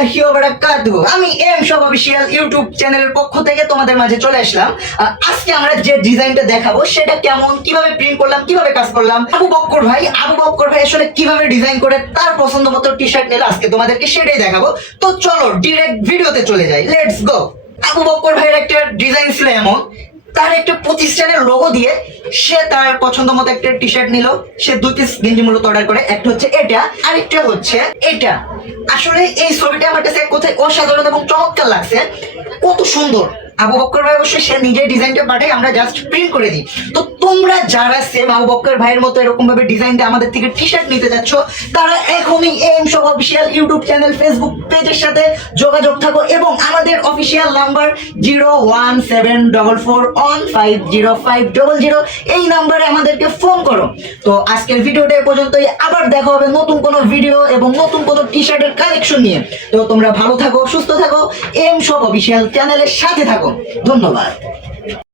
রাহমাতুল্লাহি ওয়া বারাকাতুহু। আমি এম শপ অফিশিয়াল ইউটিউব চ্যানেলের পক্ষ থেকে তোমাদের মাঝে চলে আসলাম। আজকে আমরা যে ডিজাইনটা দেখাবো সেটা কেমন, কিভাবে প্রিন্ট করলাম, কিভাবে কাজ করলাম, আবু বক্কর ভাই আসলে কিভাবে ডিজাইন করে তার পছন্দ মতো টি-শার্ট নিলে আজকে তোমাদেরকে সেটাই দেখাবো। তো চলো ডিরেক্ট ভিডিওতে চলে যাই, লেটস গো। আবু বক্কর ভাইয়ের একটা ডিজাইন ছিল এমন, তার একটা প্রতিষ্ঠানের লোগো দিয়ে সে তার পছন্দ মতো একটা টি-শার্ট নিল। সে 2 পিস গেঞ্জি মূলত অর্ডার করে, একটা হচ্ছে এটা আর একটা হচ্ছে এটা। আসলে এই ছবিটা আমার কাছে কোথায় অসাধারণ এবং চমৎকার লাগছে, কত সুন্দর। আবু বক্কর ভাই অবশ্যই সে নিজে ডিজাইনটা পাঠায়, আমরা জাস্ট প্রিন্ট করে দিই। তো তোমরা যারা সেম আবু বক্কর ভাইয়ের মতো এরকম ভাবে ডিজাইন দিয়ে আমাদের থেকে টি-শার্ট নিতে যাচ্ছ, তারা এখনই M shop official YouTube channel Facebook পেজের সাথে যোগাযোগ থাকো এবং আমাদের অফিশিয়াল নাম্বার 01744150500 এই নাম্বারে আমাদেরকে ফোন করো। তো আজকের ভিডিওটা এ পর্যন্তই, আবার দেখা হবে নতুন কোনো ভিডিও এবং নতুন কোনো টি-শার্টের কালেকশন নিয়ে। তো তোমরা ভালো থাকো, সুস্থ থাকো, এম শপ অফিশিয়াল চ্যানেলের সাথে থাকো। ধন্যবাদ।